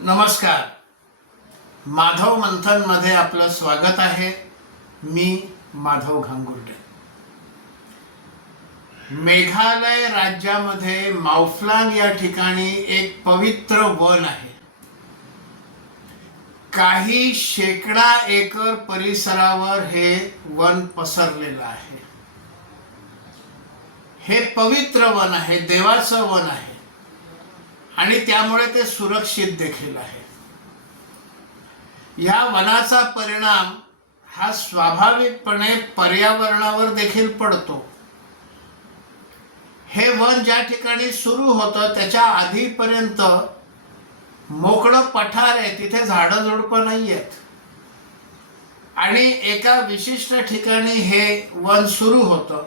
नमस्कार. माधव मंथनमध्ये आपलं स्वागत आहे. मी माधव घांगुर्डे. मेघालय राज्यामध्ये माउफलांग या ठिकाणी एक पवित्र वन आहे. काही शेकडा एकर परिसरावर हे वन पसरलेलं आहे. हे पवित्र वन आहे देवाचं वन आहे. आणि त्यामुळे ते सुरक्षित देखील आहे. या वनाचा परिणाम हा स्वाभाविकपणे पर्यावरणावर देखील पडतो. हे वन ज्या ठिकाणी सुरू होतं त्याच्या आधीपर्यंत मोकळं पठार आहे तिथे झाडं झुडपं नाही आहेत आणि एका विशिष्ट ठिकाणी हे वन सुरू होतं.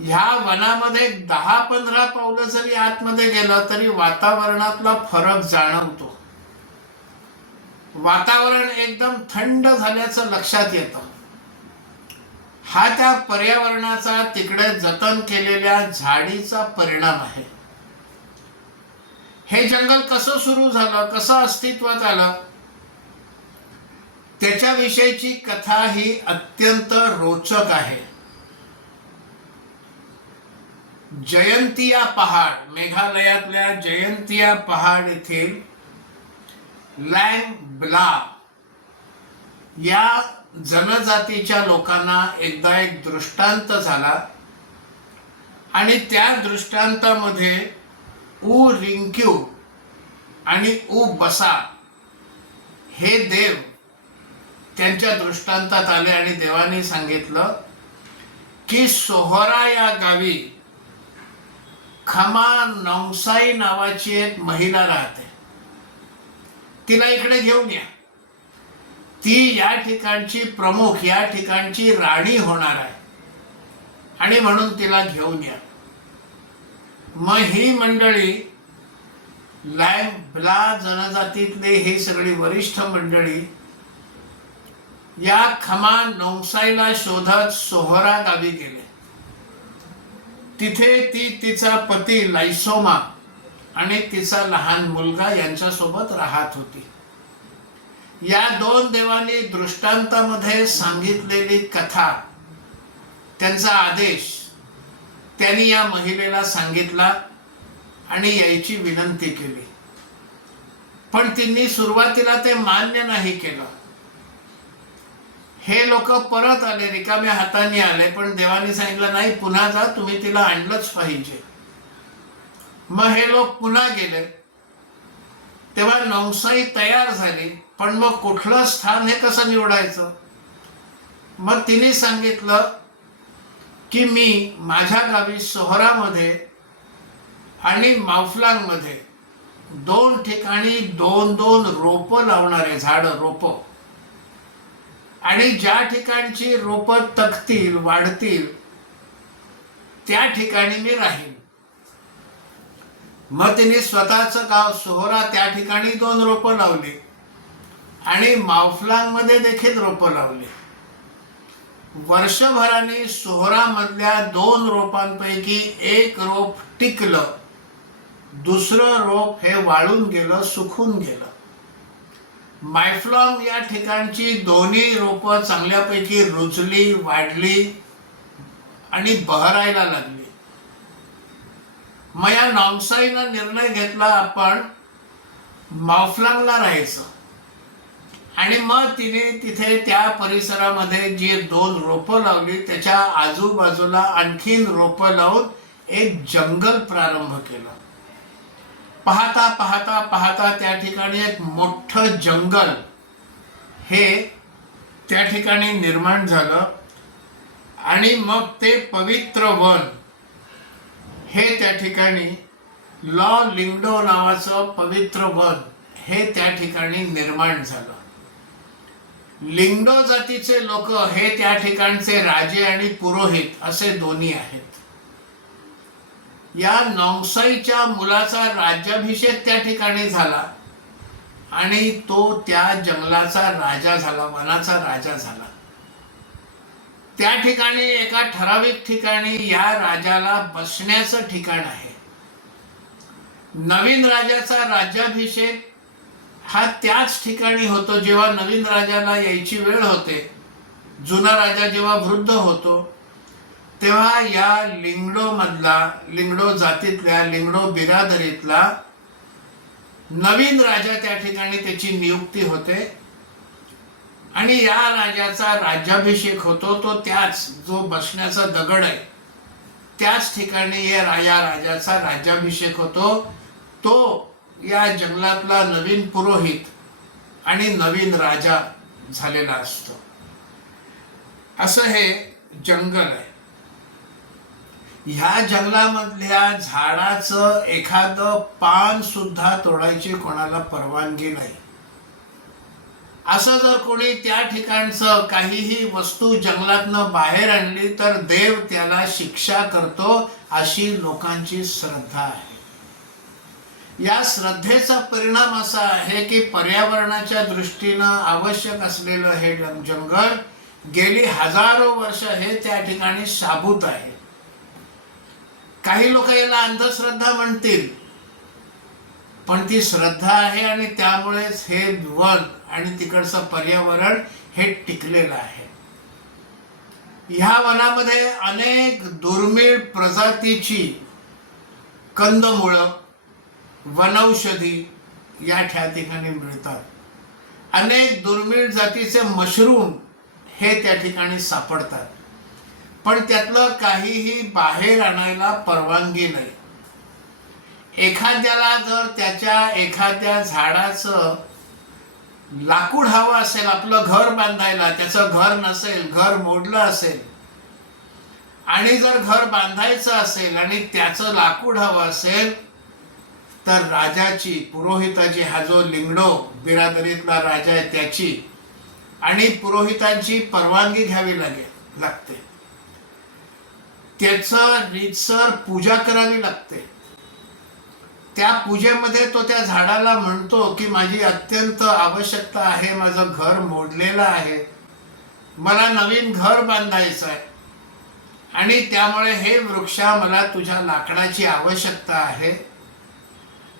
ह्या वनामध्ये दहा पंधरा पावलं जरी आतमध्ये गेलं तरी वातावरणातला फरक जाणवतो. वातावरण एकदम थंड झाल्याचं लक्षात येतं. हा त्या पर्यावरणाचा तिकडे जतन केलेल्या झाडीचा परिणाम आहे. हे जंगल कसं सुरू झालं कसं अस्तित्वात आलं त्याच्याविषयीची कथा ही अत्यंत रोचक आहे. जयंतिया पहाड मेघालयातल्या जयंतिया पहाड येथील लँग ब्ला या जनजातीच्या लोकांना एकदा एक दृष्टांत झाला. आणि त्या दृष्टांतामध्ये उ रिंक्यू आणि उ बसा हे देव त्यांच्या दृष्टांतात आले आणि देवाने सांगितलं की सोहरा या गावी खमा नवसाई नावाची एक महिला राहते. तिला इकडे घेऊन या. ती या ठिकाणची प्रमुख या ठिकाणची राणी होणार आहे. आणि म्हणून तिला घेऊन या. मग ही मंडळी लँग ब्ला जनजातीतले ही सगळी वरिष्ठ मंडळी या खमा नवसाईला शोधत सोहरा गावी गेले. तिथे ती तिचा पती लायसोमा आणि तिचा लहान मुलगा यांच्यासोबत राहत होती. या दोन देवांनी दृष्टांतामध्ये सांगितलेली कथा त्यांचा आदेश त्यांनी या महिलेला सांगितला आणि यायची विनंती केली. पण तिने सुरुवातीला ते मान्य नाही केलं. हे लोक परत आले रिकाम्या हाताने आले पण देवाने सांगितलं नाही पुन्हा जा तुम्ही तिला आणलंच पाहिजे. मग हे लोक पुन्हा गेले. तेव्हा नवसाई तयार झाली पण मग कुठलं स्थान हे कसं निवडायचं? मग तिने सांगितलं की मी माझ्या गावी सोहरामध्ये आणि माफलांमध्ये दोन ठिकाणी दोन दोन रोपं लावणारे झाडं रोपं. आणि ज्या ठिकाणची रोपं तकतील वाढतील त्या ठिकाणी मी राहीन. मग तिने स्वतःचं गाव सोहरा त्या ठिकाणी दोन रोपं लावली. आणि मावफलांगमध्ये देखील रोपं लावली. वर्षभराने सोहरामधल्या दोन रोपांपैकी एक रोप टिकलं. दुसरं रोप हे वाळून गेलं सुकून गेलं. मायफ्लॉंग या ठिकाणची दोन्ही रोपं चांगल्यापैकी रुजली वाढली आणि बहरायला लागली. मग या नॉन्साईनं निर्णय घेतला आपण मावफ्लांगला राहायचं. आणि मग तिने तिथे त्या परिसरामध्ये जी दोन रोपं लावली त्याच्या आजूबाजूला आणखीन रोपं लावून एक जंगल प्रारंभ केला. पाहता पाहता पाहता त्या ठिकाणी एक मोठं जंगल. हे त्या ठिकाणी निर्माण झालं. आणि मग ते पवित्र वन. हे त्या ठिकाणी लॉ लिंगडो नावाचं पवित्र वन हे त्या ठिकाणी निर्माण झालं. लिंगडो जातीचे लोक हे त्या ठिकाणचे राजे आणि पुरोहित असे दोन्ही आहेत. या नौसाईच्या मुलाचा राज्याभिषेक त्या ठिकाणी झाला. आणि तो त्या जंगलाचा राजा झाला वनाचा राजा झाला. त्या ठिकाणी एका ठराविक ठिकाणी या राजाला बसण्याचं ठिकाण आहे. नवीन राजाचा राज्याभिषेक हा त्याच ठिकाणी होतो जेव्हा नवीन राजाला यायची वेळ होते. जुना राजा जेव्हा वृद्ध होतो तेव्हा या लिंगडो मधला लिंगडो जातीतल्या लिंगडो बिरादरीतला नवीन राजा त्या ठिकाणी त्याची नियुक्ती होते. आणि या राजाचा राज्याभिषेक होतो तो त्याच जो बसण्याचा दगड आहे त्याच ठिकाणी या राजा राजाचा राज्याभिषेक होतो. तो या जंगलातला नवीन पुरोहित आणि नवीन राजा झालेला असतो. असं हे जंगल आहे. ह्या जंगलामधल्या झाडाचं एखादं पान सुद्धा तोडायची कोणाला परवानगी नाही. असं जर कोणी त्या ठिकाणचं काहीही वस्तू जंगलातनं बाहेर आणली तर देव त्याला शिक्षा करतो अशी लोकांची श्रद्धा आहे. या श्रद्धेचा परिणाम असा आहे की पर्यावरणाच्या दृष्टीनं आवश्यक असलेलं हे जंगल गेली हजारो वर्ष हे त्या ठिकाणी साबूत आहे. काही लोक याला अंधश्रद्धा म्हणतील. पण ती श्रद्धा आहे आणि त्यामुळेच हे वन आणि तिकडचं पर्यावरण हे टिकलेलं आहे. ह्या वनामध्ये अनेक दुर्मिळ प्रजातीची कंदमुळं वनौषधी या ठ्या ठिकाणी मिळतात. अनेक दुर्मिळ जातीचे मशरूम हे त्या ठिकाणी सापडतात. पण त्यातलं काहीही बाहेर आणायला परवानगी नाही. एखाद्याला जर त्याच्या एखाद्या झाडाचं लाकूड हवं असेल आपलं घर बांधायला त्याचं घर नसेल घर मोडलं असेल आणि जर घर बांधायचं असेल आणि त्याचं लाकूड हवं असेल तर राजाची पुरोहिताची हा जो लिंगडो बिरादरीतला राजा आहे त्याची आणि पुरोहितांची परवानगी घ्यावी लागेल लागते. त्याचं रीतसर पूजा करावी लागते. त्या पूजेमध्ये तो त्या झाडाला म्हणतो की माझी अत्यंत आवश्यकता आहे माझं घर मोडलेलं आहे. मला नवीन घर बांधायचं आहे आणि त्यामुळे हे वृक्षा मला तुझ्या लाकडाची आवश्यकता आहे.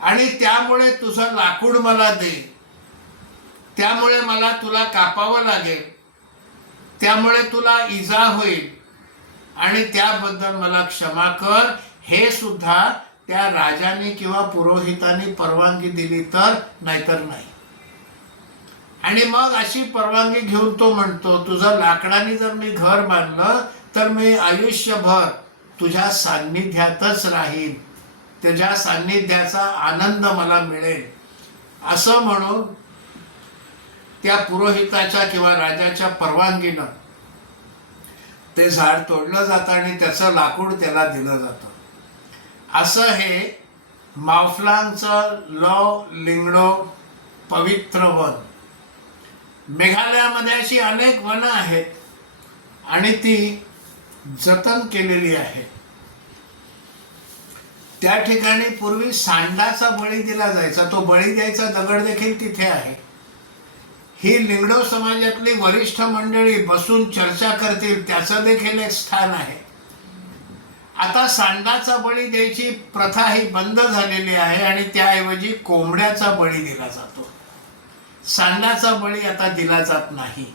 आणि त्यामुळे तुझं लाकूड मला दे. त्यामुळे मला तुला कापावं लागेल. त्यामुळे तुला इजा होईल. आणि त्याबद्दल मला क्षमा कर. हे सुद्धा त्या राजाने किंवा पुरोहिताने परवानगी दिली तर नाहीतर नाही. आणि मग अशी परवानगी घेऊन तो म्हणतो तुझं लाकडाने जर मी घर बांधलं तर मी आयुष्यभर तुझ्या सान्निध्यातच राहीन. तुझ्या सान्निध्याचा आनंद मला मिळेल. असं म्हणून त्या पुरोहिताच्या किंवा राजाच्या परवानगीनं ते झाड तोडलं जातं आणि त्याचं लाकूड त्याला दिलं जातं. असं हे मावफलांचं लव लिंगडो पवित्र वन. मेघालयामध्ये अशी अनेक वनं आहेत आणि ती जतन केलेली आहे. त्या ठिकाणी पूर्वी सांडाचा बळी दिला जायचा. तो बळी द्यायचा दगड देखील तिथे आहे. ही लिंगडो समाजातली वरिष्ठ मंडळी बसून चर्चा करतील त्याचं देखील एक स्थान आहे. आता सांडाचा बळी द्यायची प्रथा ही बंद झालेली आहे आणि त्याऐवजी कोंबड्याचा बळी दिला जातो. सांडाचा बळी आता दिला जात नाही.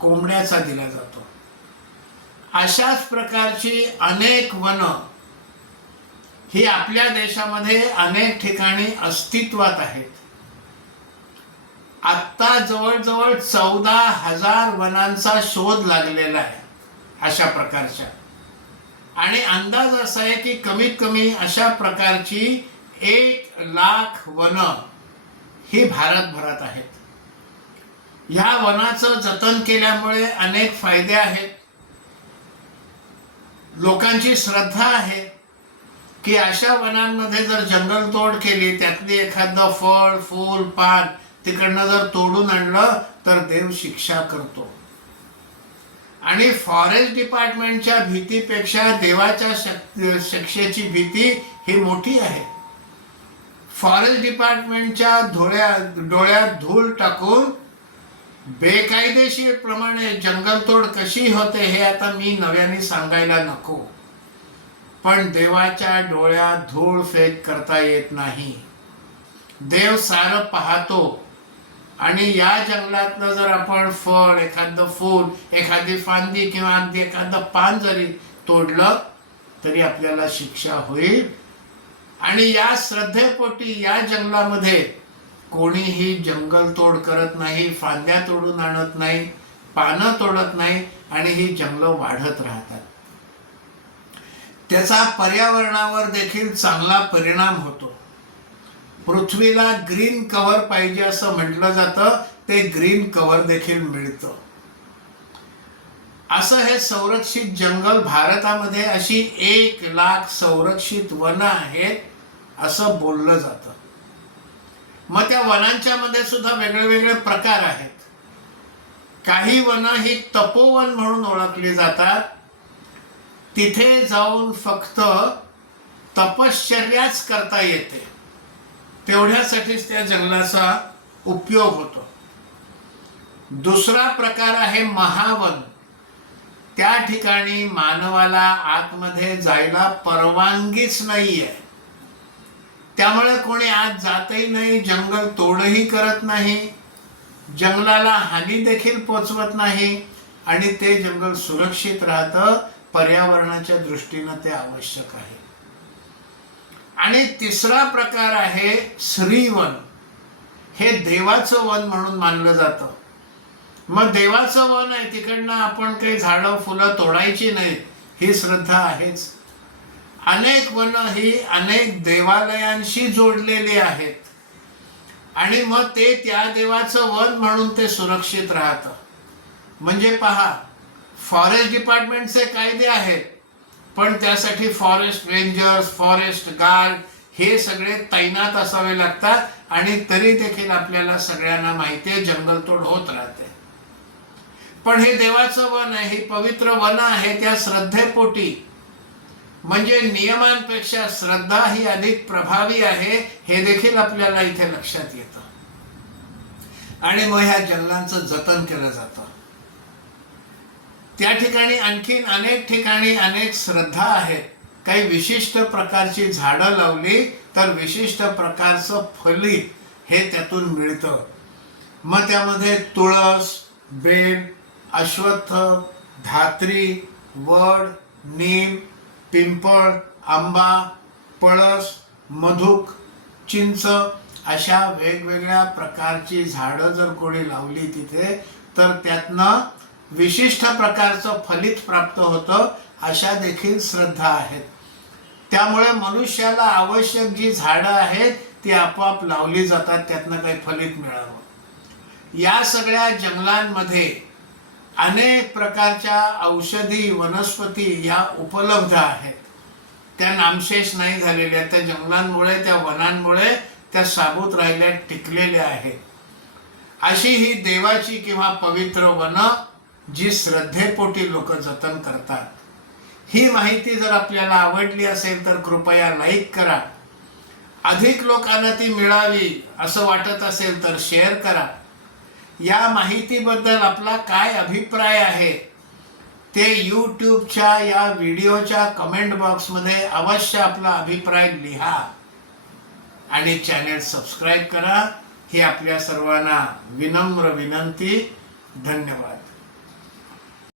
कोंबड्याचा दिला जातो. अशाच प्रकारची अनेक वनं ही आपल्या देशामध्ये अनेक ठिकाणी अस्तित्वात आहेत. आत्ता जवळजवळ चौदा हजार वनांचा शोध लागलेला आहे अशा प्रकारच्या. आणि अंदाज असा आहे की कमीत कमी अशा प्रकारची एक लाख वन ही भारतभरात आहेत. ह्या वनाचं जतन केल्यामुळे अनेक फायदे आहेत. लोकांची श्रद्धा आहे की अशा वनांमध्ये जर जंगलतोड केली त्यातली एखादं फळ फूल पान तिकडनं जर तोडून आणलं तर देव शिक्षा करतो. आणि फॉरेस्ट डिपार्टमेंटच्या भीतीपेक्षा देवाच्या शिक्षेची भीती ही मोठी आहे. फॉरेस्ट डिपार्टमेंटच्या धुळ्या डोळ्यात धूळ टाकून बेकायदेशीर प्रमाणे जंगलतोड कशी होते हे आता मी नव्याने सांगायला नको. पण देवाच्या डोळ्यात धूळ फेक करता येत नाही. देव सारं पाहतो आणि या जंगलातलं जर आपण फळ एखादं फूल एखादी फांदी किंवा अगदी एखादं पान जरी तोडलं तरी आपल्याला शिक्षा होईल. आणि या श्रद्धेपोटी या जंगलामध्ये कोणीही जंगल तोड करत नाही फांद्या तोडून आणत नाही पानं तोडत नाही आणि ही जंगलं वाढत राहतात. त्याचा पर्यावरणावर देखील चांगला परिणाम होतो. पृथ्वीला ग्रीन कव्हर पाहिजे असं म्हटलं जातं ते ग्रीन कव्हर देखील मिळतं. असं हे संरक्षित जंगल भारतामध्ये अशी एक लाख संरक्षित वनं आहेत असं बोललं जातं. मग त्या वनांच्या मध्ये सुद्धा वेगळे वेगळे प्रकार आहेत. काही वनं ही तपोवन म्हणून ओळखली जातात. तिथे जाऊन फक्त तपश्चर्याच करता येते. तेवढ्यासाठीच त्या जंगलाचा उपयोग होतो. दुसरा प्रकार आहे महावन. त्या ठिकाणी मानवाला आतमध्ये जायला परवानगीच नाहीये. त्यामुळे कोणी आत जातही नाही जंगल तोडही करत नाही जंगलाला हानी देखील पोचवत नाही आणि ते जंगल सुरक्षित राहतं पर्यावरणाच्या दृष्टीनं ते आवश्यक आहे. आणि तिसरा प्रकार आहे श्रीवन. हे देवाचं वन म्हणून मानलं जातं. मग देवाचं वन आहे तिकडनं आपण काही झाडं फुलं तोडायची नाहीत ही श्रद्धा आहेच. अनेक वन ही अनेक देवालयांशी जोडलेली आहेत. आणि मग ते त्या देवाचं वन म्हणून ते सुरक्षित राहतं. म्हणजे पहा फॉरेस्ट डिपार्टमेंटचे कायदे आहेत. पण त्यासाठी फॉरेस्ट रेंजर्स फॉरेस्ट गार्ड हे सगळे तैनात असावे लागतात आणि तरी देखील आपल्याला सगळ्यांना माहिती आहे जंगलतोड होत राहते. पण हे देवाचं वन आहे हे पवित्र वन आहे त्या श्रद्धेपोटी. म्हणजे नियमांपेक्षा श्रद्धा ही अधिक प्रभावी आहे हे देखील आपल्याला इथे लक्षात येतं. आणि मग ह्या जंगलांचं जतन केलं जातं. त्या ठिकाणी आणखीन अनेक ठिकाणी अनेक श्रद्धा आहेत. काही विशिष्ट प्रकारची झाडं लावली तर विशिष्ट प्रकारचं फलित हे त्यातून मिळतं. मग त्यामध्ये तुळस बेल अश्वत्थ धात्री वड नीम पिंपळ आंबा पळस मधुक चिंच अशा वेगवेगळ्या प्रकारची झाडं जर कोणी लावली तिथे तर त्यातनं विशिष्ट प्रकारचं फलित प्राप्त होतं अशा देखील श्रद्धा आहेत. त्यामुळे मनुष्याला आवश्यक जी झाडं आहेत ती आपोआप लावली जातात त्यातनं काही फलित मिळावं. या सगळ्या जंगलांमध्ये अनेक प्रकारच्या औषधी वनस्पती या उपलब्ध आहेत. त्या नामशेष नाही झालेल्या त्या जंगलांमुळे त्या वनांमुळे त्या साबूत राहिल्या टिकलेल्या आहेत. अशी ही देवाची किंवा पवित्र वनं जी श्रद्धेपोटी लोक जतन करतात ही माहिती जर आपल्याला आवडली असेल तर कृपया लाईक करा. अधिक लोकांना ती मिळावी असं वाटत असेल तर शेअर करा. या माहितीबद्दल आपला काय अभिप्राय आहे ते यूट्यूबच्या या व्हिडिओच्या कमेंट बॉक्समध्ये अवश्य आपला अभिप्राय लिहा. आणि चॅनेल सबस्क्राईब करा. ही आपल्या सर्वांना विनम्र विनंती. धन्यवाद.